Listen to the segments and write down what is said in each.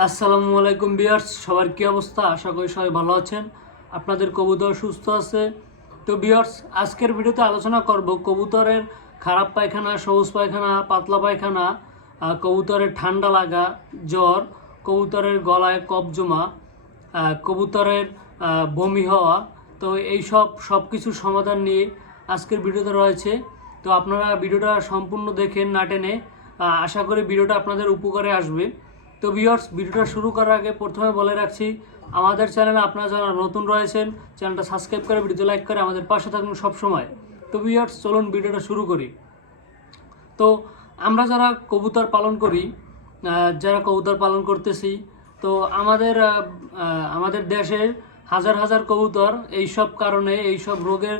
আসসালামু আলাইকুম বিয়ার্স সবার কী অবস্থা? আশা করি সবাই ভালো আছেন। আপনাদের কবুতর সুস্থ আছে। তো বিয়ার্স আজকের ভিডিওতে আলোচনা করব কবুতরের খারাপ পায়খানা, সবুজ পায়খানা, পাতলা পায়খানা কবুতরের ঠান্ডা লাগা, জ্বর, কবুতরের গলায় কফ জমা কবুতরের বমি হওয়া। তো এই সব সব কিছুর সমাধান নিয়ে আজকের ভিডিওতে রয়েছে। তো আপনারা ভিডিওটা সম্পূর্ণ দেখেন না টেনে আশা করি ভিডিওটা আপনাদের উপকারে আসবে। তো ভিউয়ার্স ভিডিওটা শুরু করার আগে প্রথমে বলে রাখছি, আমাদের চ্যানেলে আপনারা যারা নতুন রয়েছেন চ্যানেলটা সাবস্ক্রাইব করে ভিডিও লাইক করে আমাদের পাশে থাকুন সবসময়। তো ভিউয়ার্স চলুন ভিডিওটা শুরু করি। তো আমরা যারা কবুতর পালন করি যারা কবুতর পালন করতেছি, তো আমাদের আমাদের দেশে হাজার হাজার কবুতর এই সব কারণে এই সব রোগের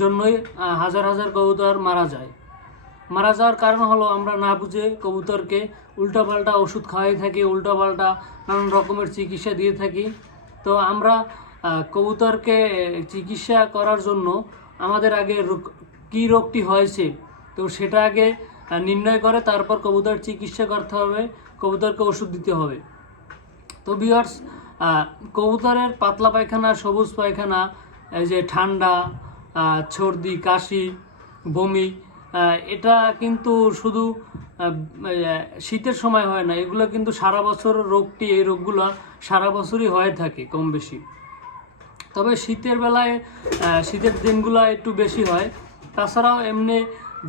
জন্যই হাজার হাজার কবুতর মারা যায়। মারা যাওয়ার কারণ হলো আমরা না বুঝে কবুতরকে উল্টাপাল্টা ওষুধ খাওয়াই থাকি, উল্টাপাল্টা নানান রকমের চিকিৎসা দিয়ে থাকি। তো আমরা কবুতরকে চিকিৎসা করার জন্য আমাদের আগে কী রোগটি হয়েছে, তো সেটা আগে নির্ণয় করে তারপর কবুতর চিকিৎসা করতে হবে, কবুতরকে ওষুধ দিতে হবে। তো বিয়ার্স কবুতরের পাতলা পায়খানা, সবুজ পায়খানা, এই যে ঠান্ডা সর্দি, কাশি, বমি এটা কিন্তু শুধু শীতের সময় হয় না, এগুলো কিন্তু সারা বছর রোগটি, এই রোগগুলো সারা বছরই হয়ে থাকে কম বেশি। তবে শীতের বেলায় শীতের দিনগুলো একটু বেশি হয়। তাছাড়াও এমনি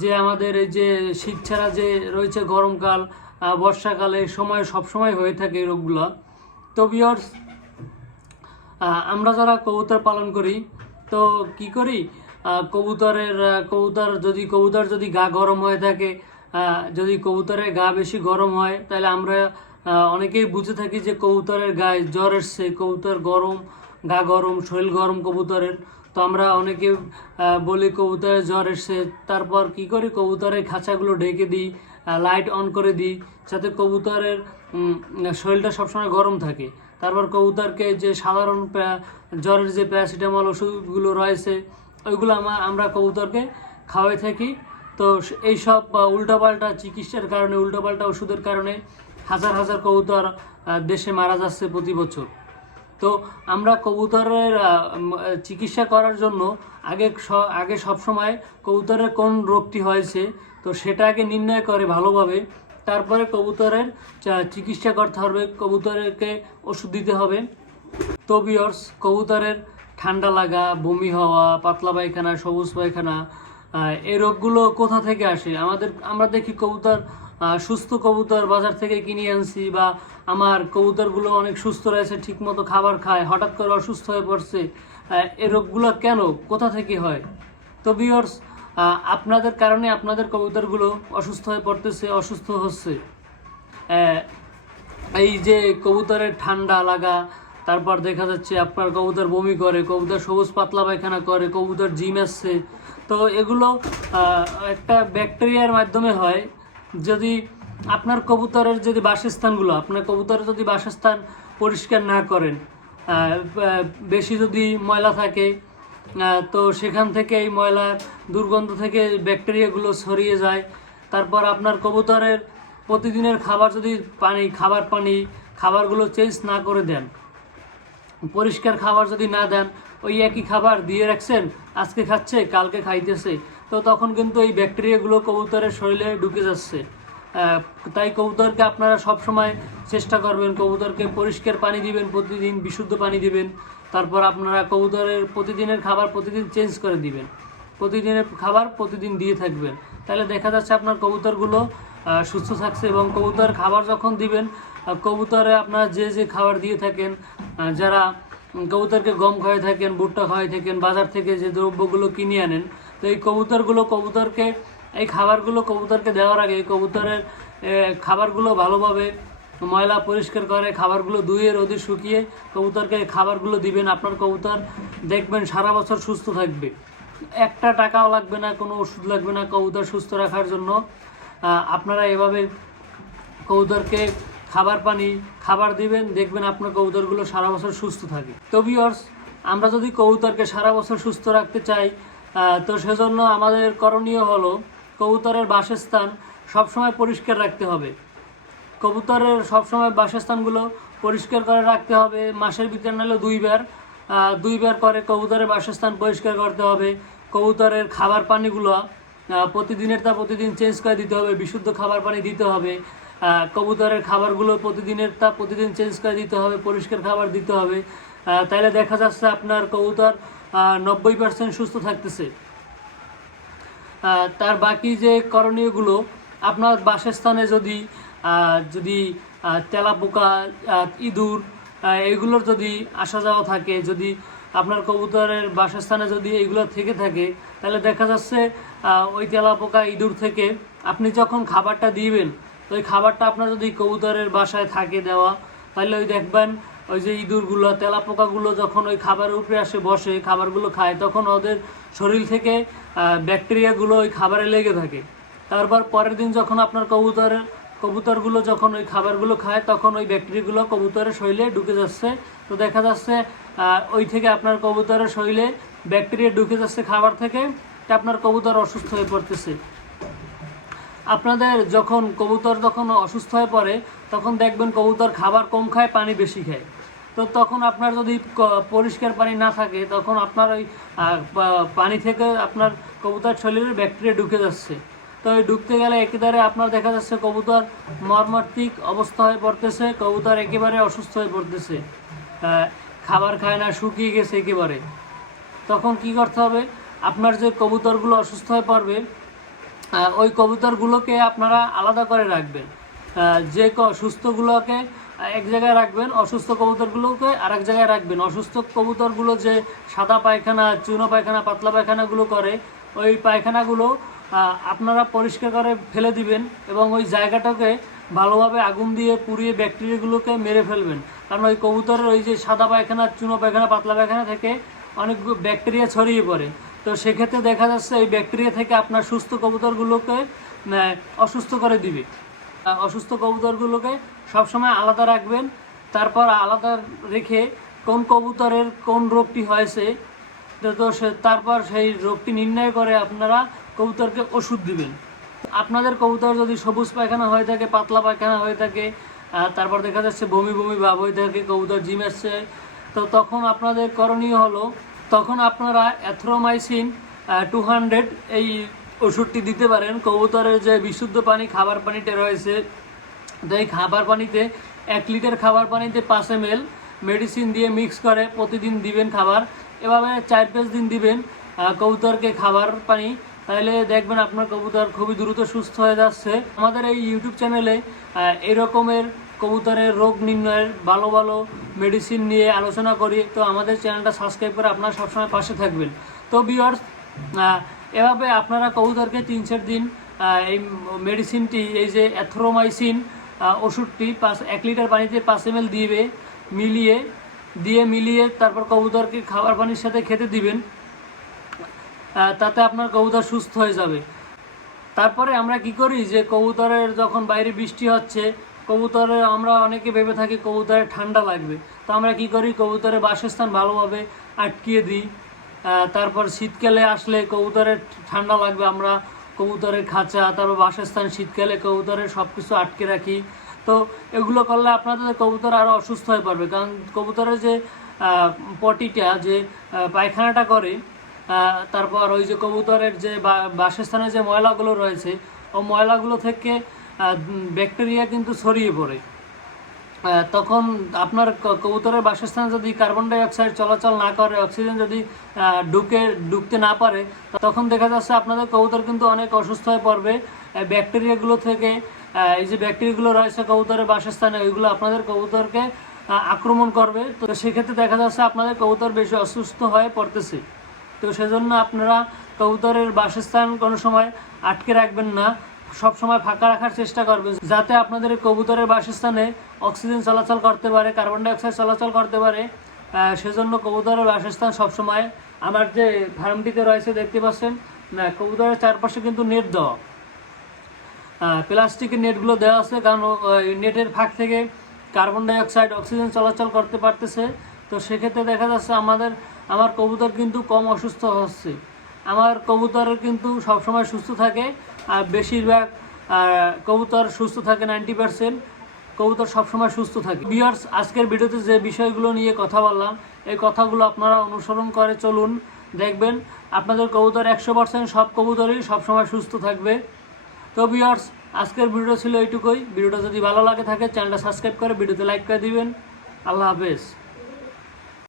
যে আমাদের এই যে শীত ছাড়া যে রয়েছে গরমকাল বর্ষাকালে, এই সময় সবসময় হয়ে থাকে এই রোগগুলো। তো আমরা যারা কবুতর পালন করি, তো কি করি? কবুতরের কবুতর যদি কবুতর যদি গা গরম হয়ে থাকে যদি কবুতরের গা বেশি গরম হয়, তাহলে আমরা অনেকেই বুঝে থাকি যে কবুতরের গায়ে জ্বর এসছে, কবুতর গরম, গা গরম, শরীর গরম কবুতরের। তো আমরা অনেকে বলি কবুতরের জ্বর এসছে, তারপর কি করি, কবুতরের খাঁচাগুলো ঢেকে দিই লাইট অন করে দিই, যাতে কবুতরের শরীরটা সবসময় গরম থাকে। তারপর কবুতরকে যে সাধারণ জ্বরের যে প্যারাসিটামল ওষুধগুলো রয়েছে ওইগুলো আমরা আমরা কবুতরকে খাওয়াই থাকি। তো এই সব উল্টাপাল্টা চিকিৎসার কারণে, উল্টোপাল্টা ওষুধের কারণে হাজার হাজার কবুতর দেশে মারা যাচ্ছে প্রতি বছর। তো আমরা কবুতরের চিকিৎসা করার জন্য আগে আগে সবসময় কবুতরের কোন রোগটি হয়েছে, তো সেটা আগে নির্ণয় করে ভালোভাবে। তারপরে কবুতরের চিকিৎসা করতে হবে, কবুতরকে ওষুধ দিতে হবে। তো বিয়র্স কবুতরের ঠান্ডা লাগা, বমি হওয়া, পাতলা পায়খানা, সবুজ পায়খানা এই রোগগুলো কোথা থেকে আসে? আমাদের, আমরা দেখি কবুতর সুস্থ কবুতর বাজার থেকে কিনে আনছি বা আমার কবুতরগুলো অনেক সুস্থ রয়েছে, ঠিকমতো খাবার খায়, হঠাৎ করে অসুস্থ হয়ে পড়ছে এই রোগগুলো কেন? কোথা থেকে হয়? তো বিয়র্স আপনাদের কারণে আপনাদের কবুতরগুলো অসুস্থ হয়ে পড়তেছে, অসুস্থ হচ্ছে। এই যে কবুতরের ঠান্ডা লাগা তারপর দেখা যাচ্ছে আপনার কবুতর বমি করে, কবুতর সবুজ পাতলা পায়খানা করে, কবুতর জিম আসছে। তো এগুলো একটা ব্যাকটেরিয়ার মাধ্যমে হয়। যদি আপনার কবুতরের যদি বাসস্থানগুলো, আপনার কবুতরের যদি বাসস্থান পরিষ্কার না করেন বেশি যদি ময়লা থাকে তো সেখান থেকে এই ময়লার দুর্গন্ধ থেকে ব্যাকটেরিয়াগুলো ছড়িয়ে যায়। তারপর আপনার কবুতরের প্রতিদিনের খাবার যদি পানি, খাবার পানি, খাবারগুলো চেঞ্জ না করে দেন পরিষ্কার খাবার যদি না দেন, ওই একই খাবার দিয়ে রাখছেন, আজকে খাচ্ছে, কালকে খাইতেছে। তো তখন কিন্তু এই ব্যাকটেরিয়াগুলো কবুতরের শরীরে ঢুকে যাচ্ছে। তাই কবুতরকে আপনারা সব সময় চেষ্টা করবেন, কবুতরকে পরিষ্কার পানি দিবেন, প্রতিদিন বিশুদ্ধ পানি দিবেন। তারপর আপনারা কবুতরের প্রতিদিনের খাবার প্রতিদিন চেঞ্জ করে দিবেন। প্রতিদিনের খাবার প্রতিদিন দিয়ে থাকবেন। তাহলে দেখা যাচ্ছে আপনার কবুতরগুলো সুস্থ থাকছে এবং কবুতর খাবার যখন দিবেন কবুতরে আপনারা যে যে খাবার দিয়ে থাকেন যারা কবুতরকে গম খাওয়াই থাকেন, ভুট্টা খাওয়াই থাকেন, বাজার থেকে যে দ্রব্যগুলো কিনে আনেন, তো এই কবুতরগুলো কবুতরকে, এই খাবারগুলো কবুতরকে দেওয়ার আগে কবুতরের খাবারগুলো ভালোভাবে ময়লা পরিষ্কার করে, খাবারগুলো ধুয়ে, রোদে শুকিয়ে কবুতরকে খাবারগুলো দিবেন। আপনার কবুতর দেখবেন সারা বছর সুস্থ থাকবে। একটা টাকাও লাগবে না, কোনো ওষুধ লাগবে না কবুতর সুস্থ রাখার জন্য। আপনারা এভাবে কবুতরকে খাবার পানি, খাবার দিবেন, দেখবেন আপনার কবুতরগুলো সারা বছর সুস্থ থাকে। তো ভিউয়ার্স আমরা যদি কবুতরকে সারা বছর সুস্থ রাখতে চাই তো সেজন্য আমাদের করণীয় হলো কবুতরের বাসস্থান সবসময় পরিষ্কার রাখতে হবে। কবুতরের সবসময় বাসস্থানগুলো পরিষ্কার করে রাখতে হবে। মাসের ভিতরে নাহলে দুইবার দুইবার করে কবুতরের বাসস্থান পরিষ্কার করতে হবে। কবুতরের খাবার পানিগুলো আহ, প্রতিদিনের তা প্রতিদিন চেঞ্জ করে দিতে হবে বিশুদ্ধ খাবার পানি দিতে হবে কবুতরের খাবারগুলো প্রতিদিনের তা প্রতিদিন চেঞ্জ করে দিতে হবে পরিষ্কার খাবার দিতে হবে। তাহলে দেখা যাচ্ছে আপনার কবুতর নব্বই পার্সেন্ট সুস্থ থাকতেছে। তার বাকি যে করণীয়গুলো আপনার বাসস্থানে যদি যদি তেলাপোকা ইঁদুর এগুলোর যদি আসা যাওয়া থাকে যদি আপনার কবুতরের বাসস্থানে যদি এগুলো থেকে থাকে, তাহলে দেখা যাচ্ছে ওই তেলাপোকা ইঁদুর থেকে আপনি যখন খাবারটা দিবেন, তো ওই খাবারটা আপনার যদি কবুতরের বাসায় থাকে দেওয়া, তাহলে ওই দেখবেন, ওই যে ইঁদুরগুলো, তেলাপোকাগুলো যখন ওই খাবারের উপরে আসে, বসে, খাবারগুলো খায়, তখন ওদের শরীর থেকে ব্যাকটেরিয়াগুলো ওই খাবারে লেগে থাকে। তারপর পরের দিন যখন আপনার কবুতরের কবুতরগুলো যখন ওই খাবারগুলো খায়, তখন ওই ব্যাকটেরিয়াগুলো কবুতরের শরীরে ঢুকে যাচ্ছে। তো দেখা যাচ্ছে ওই থেকে আপনার কবুতরের শরীরে ব্যাকটেরিয়া ঢুকে যাচ্ছে খাবার থেকে আপনার কবুতর অসুস্থ হয়ে পড়তেছে। আপনাদের যখন কবুতর যখন অসুস্থ হয়ে পড়ে, তখন দেখবেন কবুতর খাবার কম খায়, পানি বেশি খায়। তো তখন আপনার যদি পরিষ্কার পানি না থাকে, তখন আপনার ওই পানি থেকে আপনার কবুতর শরীরে ব্যাকটেরিয়া ঢুকে যাচ্ছে। তো ওই ঢুকতে গেলে একেবারে আপনার দেখা যাচ্ছে কবুতর মর্মার্থিক অবস্থা হয়ে পড়তেছে, কবুতর একেবারে অসুস্থ হয়ে পড়তেছে। খাবার খায় না, শুকিয়ে গেছে একেবারে। তখন কি করতে হবে? আপনার যে কবুতরগুলো অসুস্থ হয়ে পড়বে ওই কবুতরগুলোকে আপনারা আলাদা করে রাখবেন। যে সুস্থগুলোকে এক জায়গায় রাখবেন, অসুস্থ কবুতরগুলোকে আর এক জায়গায় রাখবেন। অসুস্থ কবুতরগুলো যে সাদা পায়খানা চুনো পায়খানা, পাতলা পায়খানাগুলো করে, ওই পায়খানাগুলো আপনারা পরিষ্কার করে ফেলে দিবেন এবং ওই জায়গাটাকে ভালোভাবে আগুন দিয়ে পুড়িয়ে ব্যাকটেরিয়াগুলোকে মেরে ফেলবেন। কারণ ওই কবুতরের ওই যে সাদা পায়খানা, চুনো পায়খানা, পাতলা পায়খানা থেকে অনেক ব্যাকটেরিয়া ছড়িয়ে পড়ে। তো সেক্ষেত্রে দেখা যাচ্ছে এই ব্যাকটেরিয়া থেকে আপনার সুস্থ কবুতরগুলোকে অসুস্থ করে দিবে। অসুস্থ কবুতরগুলোকে সবসময় আলাদা রাখবেন। তারপর আলাদা রেখে কোন কবুতরের কোন রোগটি হয়েছে তো সে তারপর সেই রোগটি নির্ণয় করে আপনারা কবুতরকে ওষুধ দিবেন। আপনাদের কবুতর যদি সবুজ পায়খানা হয়ে থাকে, পাতলা পায়খানা হয়ে থাকে তারপর দেখা যাচ্ছে বমি বমি ভাব হয়ে থাকে, কবুতর জিম আসছে, তো তখন আপনাদের করণীয় হলো, তখন আপনারা অ্যাথ্রোমাইসিন টু হান্ড্রেড এই ওষুধটি দিতে পারেন। কবুতরের যে বিশুদ্ধ পানি, খাবার পানিতে রয়েছে, তো এই খাবার পানিতে এক লিটার খাবার পানিতে পাঁচ এম মেডিসিন দিয়ে মিক্স করে প্রতিদিন দিবেন খাবার। এভাবে চার পাঁচ দিন দিবেন কবুতরকে খাবার পানি তাহলে দেখবেন আপনার কবুতর খুবই দ্রুত সুস্থ হয়ে যাচ্ছে। আমাদের এই ইউটিউব চ্যানেলে আহ, এই রকমের কবুতরের রোগ নির্ণয়ের ভালো ভালো মেডিসিন নিয়ে আলোচনা করি। তো আমাদের চ্যানেলটা সাবস্ক্রাইব করে আপনারা সবসময় পাশে থাকবেন। তো বিয়ার্স এভাবে আপনারা কবুতরকে তিন চার দিন এই মেডিসিনটি এই যে অ্যাথ্রোমাইসিন ওষুধটি পাঁচ এক লিটার পানিতে পাঁচ এম দিবে মিলিয়ে দিয়ে মিলিয়ে তারপর কবুতরকে খাবার পানির সাথে খেতে দিবেন। তাতে আপনার কবুতর সুস্থ হয়ে যাবে। তারপরে আমরা কি করি যে কবুতরের যখন বাইরে বৃষ্টি হচ্ছে কবুতরের আমরা অনেকে ভেবে থাকি কবুতরের ঠান্ডা লাগবে। তো আমরা কি করি, কবুতরের বাসস্থান ভালোভাবে আটকিয়ে দিই। তারপর শীতকালে আসলে কবুতরের ঠান্ডা লাগবে, আমরা কবুতরের খাঁচা, তারপর বাসস্থান, শীতকালে কবুতরের সব কিছু আটকে রাখি। তো এগুলো করলে আপনাদের কবুতর আরও অসুস্থ হয়ে পড়বে। কারণ কবুতরের যে পটিটা, যে পায়খানাটা করে তারপর ওই যে কবুতরের যে বাসস্থানে যে ময়লাগুলো রয়েছে, ও ময়লাগুলো থেকে ব্যাকটেরিয়া কিন্তু ছড়িয়ে পড়ে। তখন আপনার কবুতরের বাসস্থানে যদি কার্বন ডাই অক্সাইড চলাচল না করে, অক্সিজেন যদি ঢুকে, ঢুকতে না পারে, তখন দেখা যাচ্ছে আপনাদের কবুতর কিন্তু অনেক অসুস্থ হয়ে পড়বে। ব্যাকটেরিয়াগুলো থেকে এই যে ব্যাকটেরিয়াগুলো রয়েছে কবুতরের বাসস্থানে, ওইগুলো আপনাদের কবুতরকে আক্রমণ করবে। তো সেক্ষেত্রে দেখা যাচ্ছে আপনাদের কবুতর বেশি অসুস্থ হয়ে পড়তেছে। তো সেজন্য আপনারা কবুতরের বাসস্থান কোনো সময় আটকে রাখবেন না। সব সময় ফাঁকা রাখার চেষ্টা করবেন, যাতে আপনাদের কবুতরের বাসস্থানে অক্সিজেন চলাচল করতে পারে, কার্বন ডাইঅক্সাইড চলাচল করতে পারে। সেজন্য কবুতরের বাসস্থান সবসময় আমার যে ফার্মটিতে রয়েছে, দেখতে পাচ্ছেন, না, কবুতরের চারপাশে কিন্তু নেট দেওয়া। প্লাস্টিকের নেটগুলো দেওয়া আছে, কারণ নেটের ফাঁক থেকে কার্বন ডাই অক্সাইড অক্সিজেন চলাচল করতে পারতেছে তো সেক্ষেত্রে দেখা যাচ্ছে আমাদের আমার কবুতর কিন্তু কম অসুস্থ হচ্ছে। আমার কবুতর কিন্তু সবসময় সুস্থ থাকে আর বেশিরভাগ কবুতর সুস্থ থাকে নাইনটি পার্সেন্ট। কবুতর সবসময় সুস্থ থাকে। বিয়ার্স আজকের ভিডিওতে যে বিষয়গুলো নিয়ে কথা বললাম, এই কথাগুলো আপনারা অনুসরণ করে চলুন। দেখবেন, আপনাদের কবুতর একশো পার্সেন্ট সব কবুতরই সবসময় সুস্থ থাকবে। তো বিয়ার্স আজকের ভিডিও ছিল এইটুকুই। ভিডিওটা যদি ভালো লাগে থাকে, চ্যানেলটা সাবস্ক্রাইব করে ভিডিওতে লাইক করে দিবেন। আল্লাহ হাফেজ।